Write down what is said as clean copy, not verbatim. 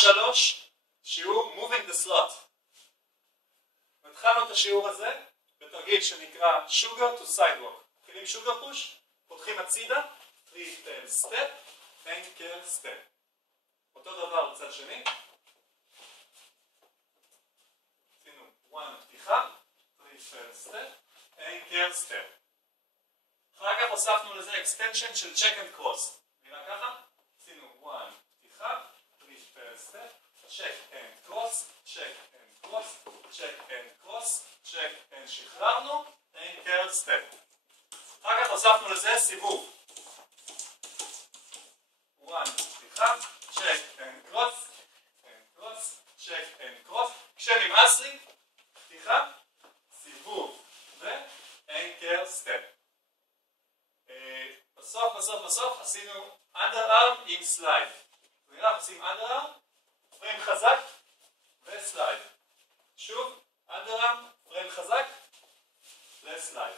3, שיעור moving the slot. התחלנו את השיעור הזה בתרגיל שנקרא sugar to sidewalk. מתחילים sugar push, פותחים הצידה, 3 tail step, anchor step. אותו דבר בצד שני. עשינו 1 פתיחה, 3 tail step, anchor step. אחר כך הוספנו לזה extension של check and cross. נראה ככה? עשינו 1 פתיחה, 3 tail step, check and cross, check and cross, check and cross, check and שחררנו, anchor step. אחר כך הוספנו לזה סיבוב. 1 פתיחה, check and cross, check and cross. כשנמאס לי, פתיחה, סיבוב ו-anchor step. בסוף עשינו underarm עם slide. נראה, עושים underarm, פריים חזק וסלייד. שוב, underarm, פריים חזק וסלייד.